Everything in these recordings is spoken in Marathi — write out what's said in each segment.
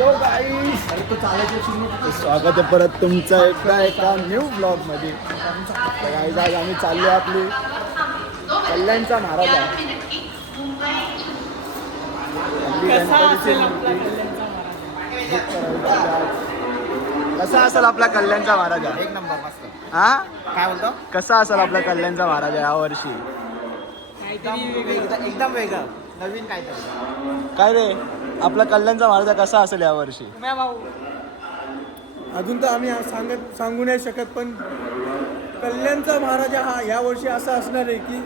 हॅलो गाईस स्वागत आहे परत तुमचं एकदा एका न्यू ब्लॉगमध्ये. तर guys, आज आम्ही चाललो आपली कल्याणचा महाराज आहे. आज. कसा असेल आपला कल्याणचा महाराजा? एक नंबर मस्त. हा? काय बोलतो? कसा असेल आपला कल्याणचा महाराजा या वर्षी? एकदम वेगळं एकदम वेगळं. नवीन काहीतरी. काय रे? आपला कल्याणचा महाराजा कसा असेल या वर्षी अजून तर आम्ही सांगत सांगू नाही शकत पण कल्याणचा महाराजा हा या वर्षी असा असणार आहे की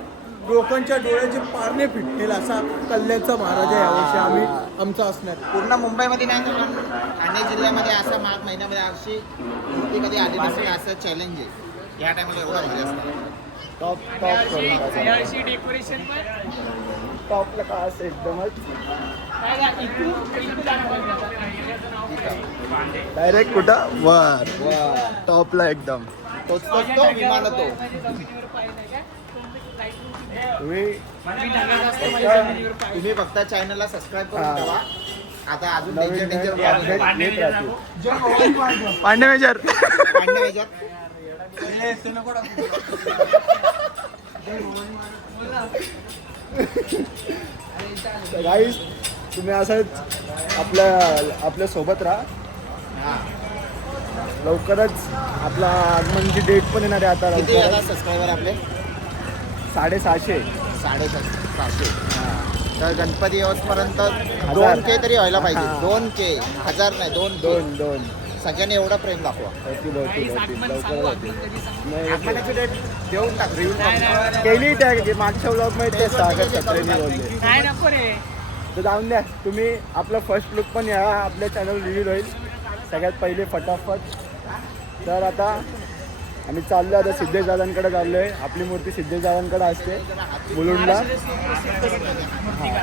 लोकांच्या डोळ्याचे पारणे फिटतील असा कल्याणचा महाराजा या वर्षी आम्ही आमचा असणार. आहे. पूर्ण मुंबईमध्ये नाही का पण ठाणे जिल्ह्यामध्ये असं मार्च महिन्यामध्ये अशी मूर्ती कधी आली नसेल असं चॅलेंज आहे. या टायमाला एवढं भारी असतं टॉप टॉप करून. यावर्षी डेकोरेशन पण? टॉपला का असं एकदमच. डायरेक्ट कुठं? वर. टॉपला एकदम. तोच तोच तो विमान तो. तुम्ही फक्त चॅनलला सबस्क्राईब. करून ठेवा. आता अजून danger danger. Pandey major Pandey guys तुम्ही असंच आपल्या आपल्यासोबत राहा. हा. लवकरच आपला आगमनची डेट पण येणार आहे आता किती आता लवकरच. सबस्क्रायबर आपले? साडेसहाशे. साडेसातशे तर गणपती येऊसपर्यंत. दोन के तरी व्हायला हा. पाहिजे. दोन के. हजार नाही दोन दोन दोन दोन. सगळ्यांनी एवढं प्रेम दाखवा. होतील होतील होतील आगमन लवकरच सांगू, होतील आगमन कधी सांगू? नाही, आगमनाची डेट देऊन टाक रिव्ह्यू नाही, नाही, केली त्या मागच्या ब्लॉगमध्ये ते सागर सत्रेनी बोलले. नाही नको रे. तर जाऊन द्या. तुम्ही आपलं फर्स्ट लुक पण या. आपल्या चॅनल रिव्हील होईल. सगळ्यात पहिले फटाफट. तर आता आम्ही चाललो आता सिद्धेश दादांकडे चाललो आहे आपली मूर्ती सिद्धेश दादांकडे असते. मुलुंडला हा.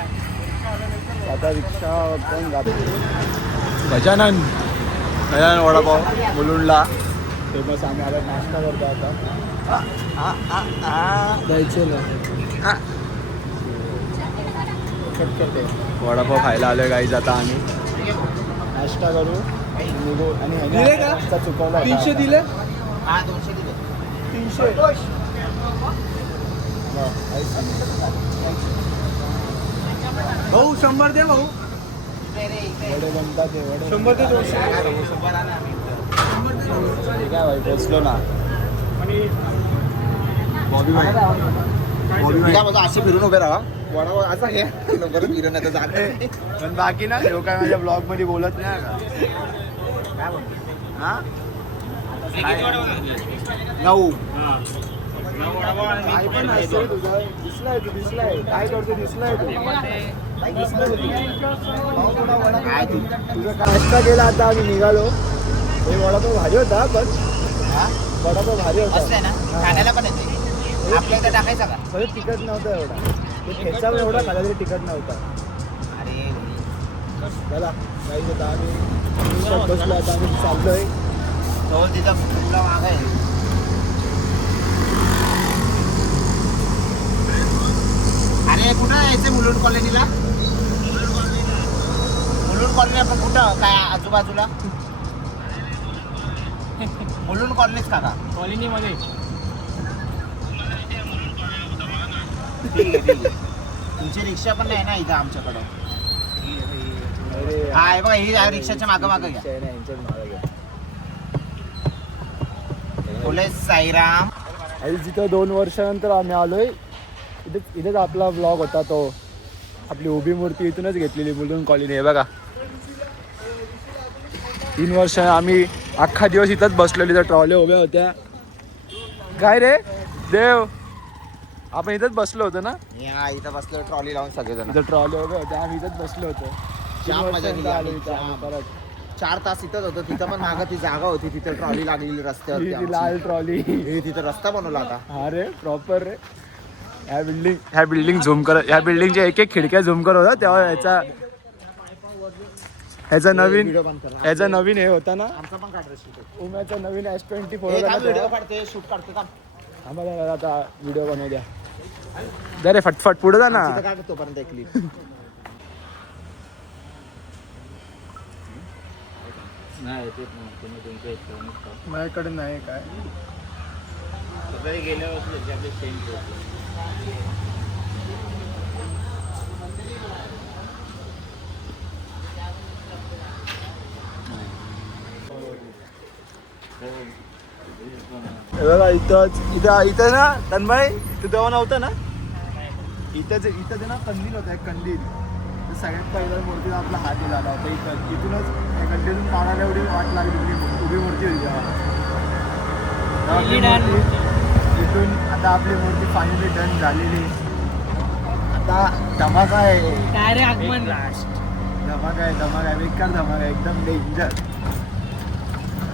आता रिक्षा पण जातो. गजानन. गजानन वडापाव. मुलुंडला फेमस आम्ही आता नाश्ता करतो आता. आ, आ, आ, आ. जायचं ना. आ. वडापाव खायला आलोय गाईज आता आम्ही. नाश्ता करू. निघू. आणि दिले का? नाश्ता चुकवला होता. तीनशे. दिले? हा दोनशे दिले. तीनशे. हा, काहीच नाही. भाऊ शंभर दे भाऊ. वडे बनतात वडे शंभर ते दोनशे. ठीक आहे भाई पोचलो ना. बॉबी भाई. बॉबी भाई. अशी फिरून उभे राहा. वडापाव असा घे परत जागा पण बाकी ना लोक काय माझ्या ब्लॉगमध्ये बोलत नाही का? काय म्हणतो हा? नऊ. काय पण असेल तुझा. दिसलाय तू दिसलाय. काय करतो दिसलाय तू. दिसलाय तू. काय तू? तुझा नाश्ता केला आता आम्ही निघालो. हे वडापाव भारी होता पण हा? वडापाव भारी होता. खाण्याला पण येते आपल्या इथं टाकायचा का? तिखट नव्हता एवढा. ठेचा एवढा खाला तरी तिखट नव्हता. अरे. चला काही होता आम्ही बसलो आता आम्ही चाललोय. तो तिथं माग आहे. अरे कुठं यायचं मुलुंड कॉलनीला? मुलुंड कॉलनी आपण कुठं? काय आजूबाजूला? मुलुंड कॉलनीच का का? कॉलनीमध्ये. ठीक आहे ठीक आहे तुमची रिक्षा पण नाही ना इथं आमच्याकडं? अरे हा हे बघा ही रिक्षाच्या मागं मागं घ्या. रिक्षा आहे ना, बोले साईराम. आणि जिथं दोन वर्षानंतर आम्ही आलोय इथेच इथेच आपला ब्लॉग होता तो. आपली उभी मूर्ती इथूनच घेतलेली मुलून कॉलनी हे बघा. तीन वर्ष आम्ही अख्खा दिवस इथंच बसलेली त्या ट्रॉले उभ्या होत्या. काय रे? देव. आपण इथंच बसलो होतो ना? या इथं बसलो ट्रॉली लावून सगळेजण. इथं ट्रॉल्या उभ्या होत्या आम्ही इथंच बसलो होतो. तीन जाम मजा वर्षानंतर केली आलो आम्ही, इथं आम्ही जाम. परत. चार तास इथंच होतो तिथं पण मागं ती जागा होती तिथं ट्रॉली लागलेली रस्त्यावरती ही ती. लाल ट्रॉली हे तिथं रस्ता बनवला आता हा रे प्रॉपर रे. ह्या बिल्डिंग ह्या बिल्डिंग झूम कर ह्या बिल्डिंगच्या एक एक खिडक्या झूम करत होता तेव्हा याचा ह्याचा नवीन व्हिडिओ बंद कर ह्याचा नवीन हे होता ना? आमचा पण काढ रस्ता उम्याचा नवीन एस ट्वेंटी फोर व्हिडिओ काढते? शूट काढते का आम्हाला आता व्हिडिओ बनवू द्या. जा रे फटफट पुढे जा ना. तिथं काढ तोपर्यंत एक क्लिप नाही तेच नाही तुम्ही तुमच्या माझ्याकडे नाही काय. गेल्यावर आपले चेंज होते हे बघा इथंच इथं इथं ना तन्मय तू तेव्हा नव्हता ना? इथंच इथं ते ना कंदील होता एक कंदील. तर सगळ्यात पहिला मूर्तीला आपला हात दिला होता. इथं इथूनच या कंदीलून पाण्याला एवढी वाट लागली उभी उभी मूर्ती होती तेव्हा. आपली मूर्ती- इथून आता आपली मूर्ती फायनली डन झालेली आता धमाका आहे. डायरेक्ट आगमन? धमाका आहे धमाका आहे. बेकार धमाका आहे. एकदम डेंजर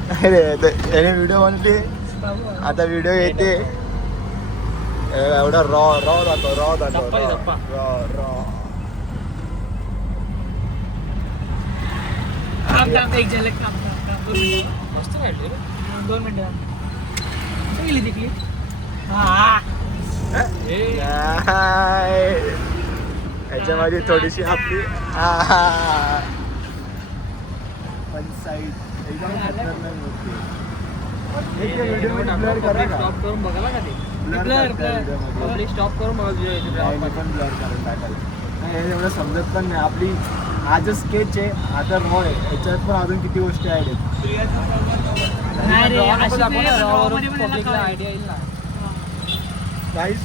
अरे याने व्हिडिओ बनवली आता व्हिडिओ येते. एवढा रॉ रॉ दाखव रॉ धप्पा. रॉ रॉ एक झलक मस्त काढली दोन मिनिटं. गेली तिकली? ह्याच्यामध्ये थोडीशी आपली पण साईड एकदम खतरनाक आहे. हे ते व्हिडिओमध्ये ब्लर करा का? स्टॉप करून बघायला का ते Blur ब्लर करता ब्लर video मध्ये. पब्लिक स्टॉप करून बघा video येते. नाही मी पण ब्लर करून टाकाल. नाही हे एवढं समजत पण नाही. आपली आज स्केच आहे आता रॉ आहे. याच्यात पण अजून किती गोष्टी आहेत? येईल ना. काहीच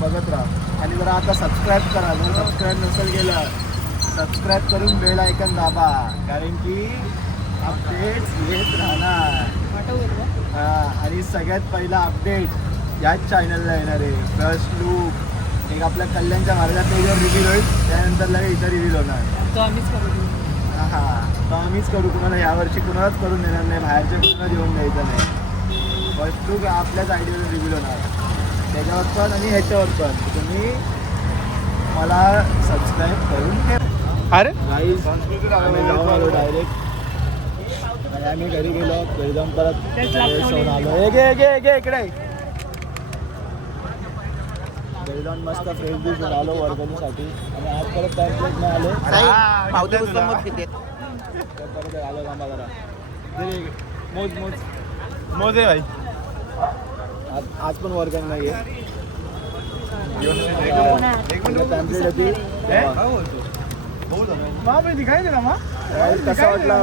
बघत राहा. आणि जरा आता सबस्क्राईब करा. जर सबस्क्राईब नसेल केलं सबस्क्राईब करून बेल ऐकन दाबा. कारण की अपडेट्स येत राहणार? हा, आणि सगळ्यात पहिला अपडेट याच चॅनलला येणार आहे. फर्स्ट लूक एक आपल्या कल्याणच्या महाराजा पेजवर रिव्हील होईल त्यानंतर लगेच इथं रिव्हील होणार. तो आम्हीच करू हा हा. तो आम्हीच करू कुणाला यावर्षी कुणालाच करून देणार नाही बाहेरच्या कुणाला देऊन द्यायचं नाही. फर्स्ट लूक आपल्याच आयडियावर रिव्हील होणार. त्याच्यावर पण आणि ह्याच्यावर पण. तुम्ही मला सबस्क्राईब करून ठेवा. अरे? गाईज आम्ही जाऊन आलो डायरेक्ट आणि आम्ही घरी गेलो घरी जाऊन परत म्हणे. आलो. हे घे घे घे इकडे. घरी जाऊन मस्त फ्रेश बीश होऊन आलो वर्गणीसाठी. आणि आज परत आलो. परत जरा. मोज मोज. भाई. आज आज पण वर्गण नाही आहे दिखाई दे ना कसा वाटला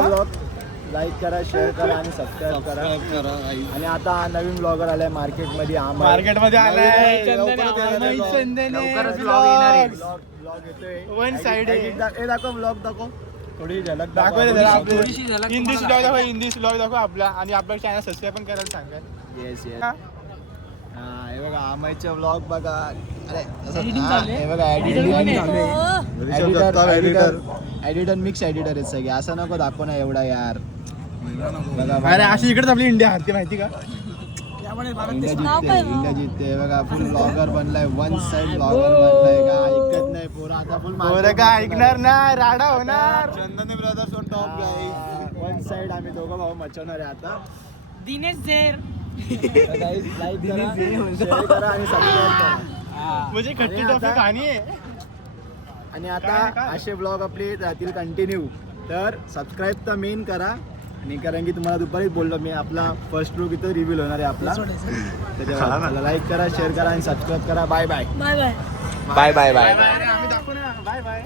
लाईक करा शेअर करा आणि सबस्क्राईब करा. आणि आता हा नवीन ब्लॉगर आलाय मार्केटमध्ये आम्हाला मार्केटमध्ये आलाय. लवकरच vlog. येणार आहे. ब्लॉग येतोय. One side आहे. दाखव ब्लॉग दाखव. थोडी झलक दाखव रे जरा. आपले थोडीशी झलक हिंदी तुम्हाला ब्लॉग दाखव. हिंदी ब्लॉग दाखव आपला. आणि आपल्या चॅनल सबस्क्राईब पण करायला सांगा. येस येस हा? हा बघा आमाईचे व्लॉग बघा. अरे असं- हा? हे बघा editor editor editor mix editor आहेत सगळे. असं नको दाखव ना एवढा यार. अरे अशी इकडेच आपली इंडिया हात माहिती का इंडिया हे बघा फुल ब्लॉगर बनलाय वन साइड ब्लॉगर बनलाय का ऐकत नाही पोरं आता फुल पोरं काय ऐकणार ना राडा होणार Chandani brothers on top one side आम्ही दोघं भाऊ मचवणार आहे आता दिनेश झेर आणि म्हणजे खट्टी आणि टॉफी कहाणी आहे आणि आता असे ब्लॉग आपले राहतील कंटिन्यू तर सबस्क्राईब तर मेन करा आणि कारण की तुम्हाला दुपारीच बोललो मी आपला फर्स्ट लुक इथं रिव्हील होणार आहे आपला. त्याच्यावर लाईक करा शेअर करा आणि सबस्क्राईब करा. Bye bye bye bye bye bye bye ना. Bye bye